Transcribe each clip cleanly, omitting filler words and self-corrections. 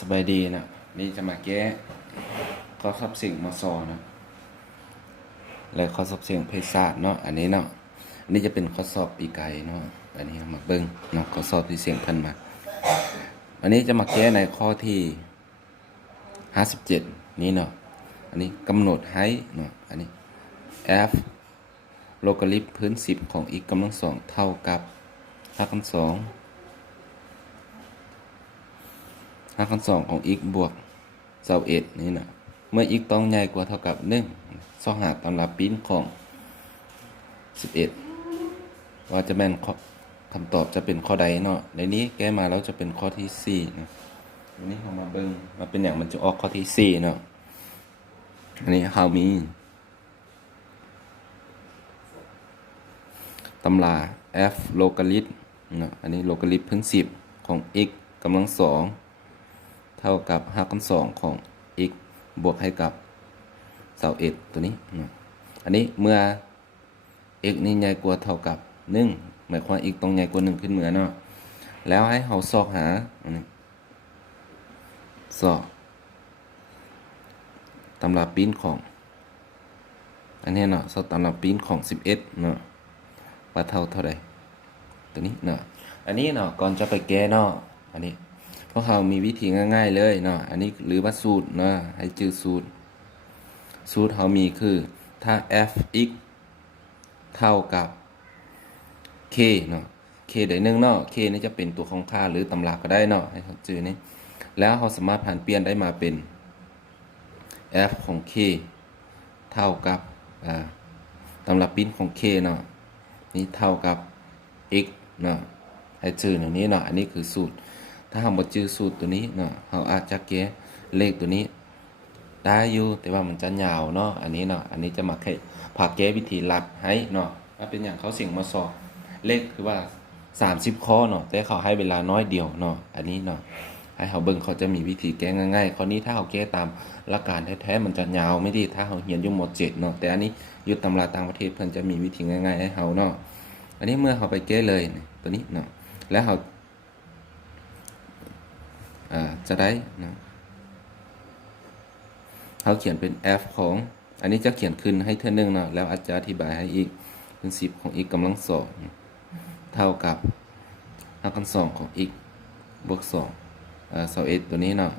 สบายดีนะนี่จะมาแก้ข้อสอบเสียงมสนะและข้อสอบเสียงเภสัชเนาะอันนี้เนาะอันนี้จะเป็นข้อสอบปีไก่เนาะอันนี้มาเบิ้งเนาะข้อสอบที่เสียงพันมาอันนี้จะมาแก้ในข้อที่57นี้เนาะอันนี้กำหนดให้เนาะอันนี้ f โลกาลิฟพื้น10ของอีกกำลังสองเท่ากับ5 ของx บวก21นี่นะเมื่อ x ต้องใหญ่กว่าเท่ากับ1ซอกหาตำราปิ้นของ11ว่าจะแม่นคำตอบจะเป็นข้อใดเนาะในนี้แก้มาแล้วจะเป็นข้อที่4นะอันนี้เรามาเบิ่งมาเป็นอย่างมันจะออกข้อที่4เนาะอันนี้เรามีตำรา f โลกาลิฟเนาะอันนี้โลกาลิฟพื้น10ของ x กำลังสองเท่ากับ5/2ของ x บวกให้กับ21ตัวนี้เนาะอันนี้เมื่อ x นี่ใหญ่กว่าเท่ากับ1หมายความ x ต้องใหญ่กว่า1ขึ้นเหมือนเนาะแล้วให้เราซอกหาอันนี้ซอกตำราปิ้นของอันนี้เนาะซอกตำราปิ้นของ11เนาะว่าเท่าใดตัวนี้เนาะอันนี้เนาะก่อนจะไปแก้เนาะอันนี้พวกเรามีวิธีง่ายๆเลยเนาะอันนี้หรือว่าสูตรเนาะให้จื่อสูตรเรามีคือถ้า f(x) เท่ากับ k เนาะ k ได้1เนาะ k นี่จะเป็นตัวของค่าหรือตำราก็ได้เนาะให้เขาจื่อนี่แล้วเราสามารถผ่านเปลี่ยนได้มาเป็น f ของ k เท่ากับตำราปิ้นของ k เนาะนี่เท่ากับ x เนาะให้จื่ออย่างนี้เนาะอันนี้คือสูตรถ้าเราบ่จื่อสูตรตัวนี้เนาะเราอาจจะแก้เลขตัวนี้ได้อยู่แต่ว่ามันจะยาวเนาะอันนี้เนาะอันนี้จะมาแค่พาแก้วิธีลัดให้เนาะว่าเป็นอย่างเขาเสียงมาสอบเลขคือว่า30ข้อเนาะแต่เขาให้เวลาน้อยเดียวเนาะอันนี้เนาะให้เขาเบิ่งเขาจะมีวิธีแก้ง่ายๆข้อนี้ถ้าเขาแก้ตามหลักการแท้ๆมันจะยาวไม่ดีถ้าเขาเรียนอยู่หมด7เนาะแต่อันนี้อยู่ตำราต่างประเทศเพิ่นจะมีวิธีง่ายๆให้เขาเนาะอันนี้เมื่อเขาไปแก้เลยตัวนี้เนาะแล้วเขาจะได้เนาะเขาเขียนเป็น f ของอันนี้จะเขียนขึ้นให้เท่านึงเนาะแล้วอาจจะอธิบายให้อีกเป็น10ของ x กำลังสองเท่ากับ5/2ของ x บวก221ตัวนี้เนาะ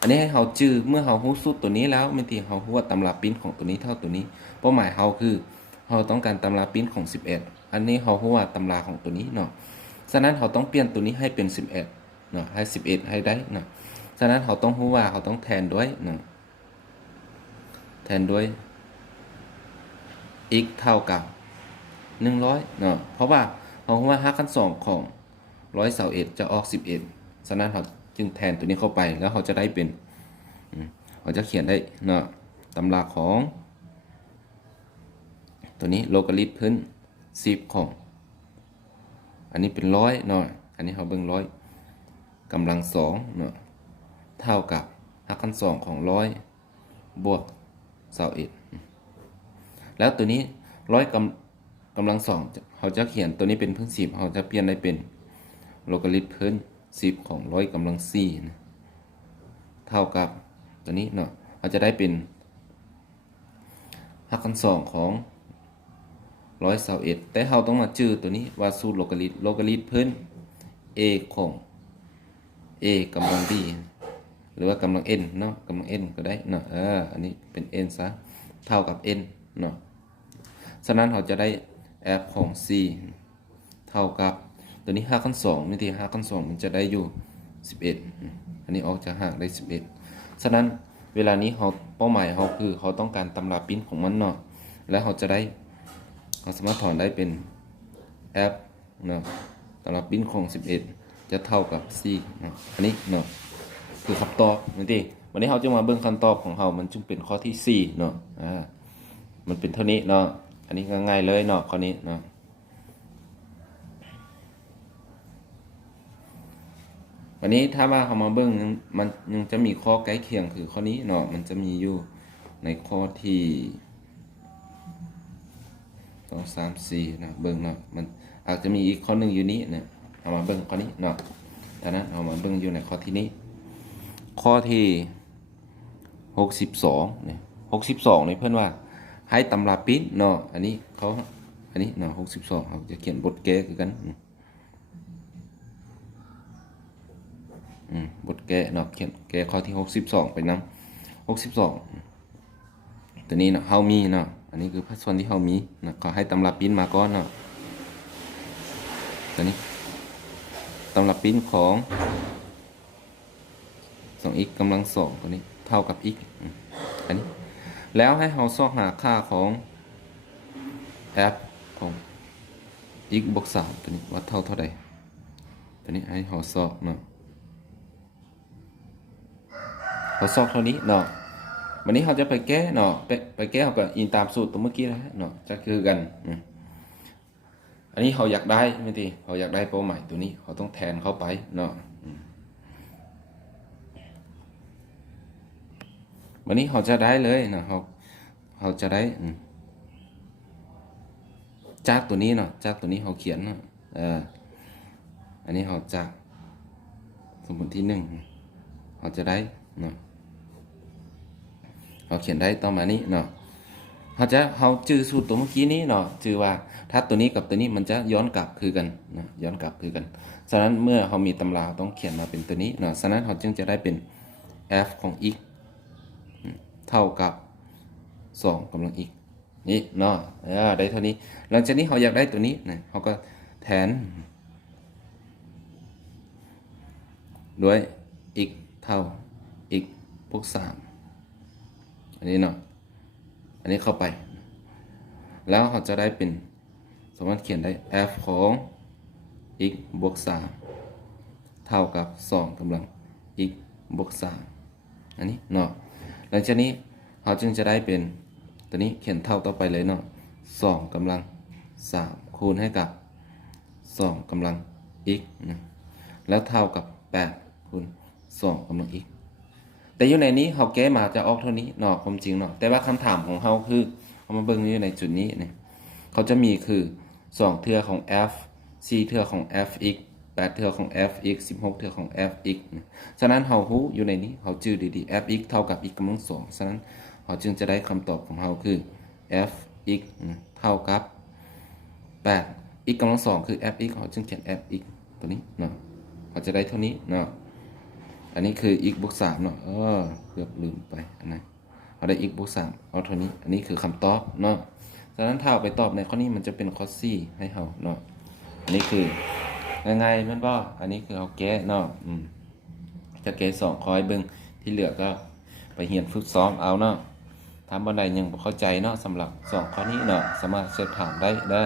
อันนี้ให้เราจื้อเมื่อเรารู้สูตรตัวนี้แล้วบางทีเรารู้ว่าตำราปิ้นของตัวนี้เท่าตัวนี้เป้าหมายเราคือเราต้องการตำราปิ้นของ11อันนี้เรารู้ว่าตำราของตัวนี้เนาะฉะนั้นเราต้องเปลี่ยนตัวนี้ให้เป็น11เนาะให้11ให้ได้เนาะฉะนั้นเราต้องรู้ว่าเราต้องแทนด้วยเนาะแทนด้วย x เท่ากับ100เนาะเพราะว่าเรารู้ว่า5/2ของ121จะออก11ฉะนั้นเราจึงแทนตัวนี้เข้าไปแล้วเราจะได้เป็นเราจะเขียนได้เนาะตำราของตัวนี้โลกาลิฟพื้น10ของอันนี้เป็น100เนาะอันนี้เราเบิ่ง100กำลัง2เนาะเท่ากับ5/2ของ100บวก21แล้วตัวนี้100กำลัง2เขาจะเขียนตัวนี้เป็นพื้น10เขาจะเปลี่ยนได้เป็นโลกาลิฟพื้น10ของ100กำลัง4นะเท่ากับตัวนี้เนาะเราจะได้เป็น5/2ของ121แต่เราต้องมาจื้อตัวนี้ว่าสูตรโลกาลิฟพื้น a ของ a กำลัง b หรือว่ากำลัง n เนาะกำลัง n ก็ได้เนาะอันนี้เป็น n ซะเท่ากับ n เนาะฉะนั้นเราจะได้ f ของ c เท่ากับตัวนี้5/2นี่ที่5/2มันจะได้อยู่11อันนี้ออกจากห่างได้11ฉะนั้นเวลานี้เราเป้าหมายเราคือเขาต้องการตำราปิ้นของมันเนาะแล้วเราจะได้เราสามารถถอนได้เป็น f เนาะตำราปิ้นของ11จะเท่ากับ c เนาะอันนี้เนาะคือคำตอบนี่ที่วันนี้เราจะมาเบิ่งคำตอบของเรามันจึงเป็นข้อที่4เนาะมันเป็นเท่านี้เนาะอันนี้ง่ายๆเลยเนาะข้อนี้เนาะวันนี้ถ้าว่าเขามาเบิ่งมันยังจะมีข้อใกล้เคียงคือข้อนี้เนาะมันจะมีอยู่ในข้อที่2 3 4นะเบิ่งเนาะมันอาจจะมีอีกข้อหนึ่งอยู่นี้เนี่ยเอามาเบิ่งข้อนี้เนาะฉะนั้นเอามาเบิ่งอยู่ในข้อที่นี้ ข้อที่62เนี่ย62นี่เพิ่นว่าให้ตำราปิ้นเนาะอันนี้เขาอันนี้เนาะ62เขาจะเขียนบทแก้คือกันบทแก้เนาะเขียนแก้ข้อที่62ไปนำ62ตัวนี้เนาะเฮามีเนาะอันนี้คือพระส่วนที่เฮามีเนาะเขาให้ตำราปิ้นมาก่อนเนาะตัวนี้ตำราปิ้นของ2xกำลัง2ตัวนี้เท่ากับ x อันนี้แล้วให้เราซอกหาค่าของ f ของ x บวก3ตัวนี้ว่าเท่าใดตัวนี้ให้เราซอกเนาะเราซอกเท่านี้เนาะวันนี้เราจะไปแก้เนาะไปแก้เราก็อิงตามสูตรตัวเมื่อกี้นะเนาะจะคือกันอันนี้เราอยากได้ไม่ดีเราอยากได้เป้าหมายตัวนี้เราต้องแทนเข้าไปเนาะวันนี้เขาจะได้เลยนะเขาจะได้จากตัวนี้เนาะจากตัวนี้เขาเขียนเนาะอันนี้เขาจากสมมติที่1เขาจะได้เนาะเขาเขียนได้ต่อมานี้เนาะเขาจื้อสูตรตัวเมื่อกี้นี้เนาะจื้อว่าถ้าตัวนี้กับตัวนี้มันจะย้อนกลับคือกันนะย้อนกลับคือกันฉะนั้นเมื่อเขามีตำราต้องเขียนมาเป็นตัวนี้เนาะฉะนั้นเขาจึงจะได้เป็น f ของ x เท่ากับ2กำลัง x นี่เนาะได้เท่านี้หลังจากนี้เขาอยากได้ตัวนี้นะเขาก็แทนด้วย x เท่า x บวก3อันนี้เนาะอันนี้เข้าไปแล้วเขาจะได้เป็นสามารถเขียนได้ f ของ x บวก3เท่ากับ2กำลัง x บวก3อันนี้เนาะหลังจากนี้เขาจึงจะได้เป็นตัวนี้เขียนเท่าต่อไปเลยเนาะ2กำลัง3คูณให้กับ2กำลัง x นะแล้วเท่ากับ8คูณ2กำลัง x แต่อยู่ในนี้เขาแก้มาจะออกเท่านี้เนาะความจริงเนาะแต่ว่าคำถามของเขาคือเอามาเบิ่งอยู่ในจุดนี้เนี่ยเขาจะมีคือ2เทื่อของ f 4เทื่อของ fx 8เทื่อของ fx 16เทื่อของ fx ฉะนั้นเขาฮู้อยู่ในนี้เขาจื้อดีๆ fx เท่ากับ x กำลัง2ฉะนั้นเขาจึงจะได้คำตอบของเขาคือ fx เท่ากับ8 x กำลัง2คือ fx เขาจึงเขียน fx ตัวนี้เนาะเขาจะได้เท่านี้เนาะอันนี้คือ x บวก3เนาะเกือบลืมไปอันนั้นเอาได้ x บวก3เอาเท่านี้อันนี้คือคำตอบเนาะฉะนั้นถ้าเอาไปตอบในข้อนี้มันจะเป็นข้อ C ให้เขาเนาะอันนี้คือง่ายๆมันบ่อันนี้คือเอาแก้เนาะจะแก้2ข้อให้เบิ่งที่เหลือก็ไปเรียนฝึกซ้อมเอาเนาะถามบ่ได้ยังบ่เข้าใจเนาะสำหรับ2ข้อนี้เนาะสามารถสอบถามได้เด้อ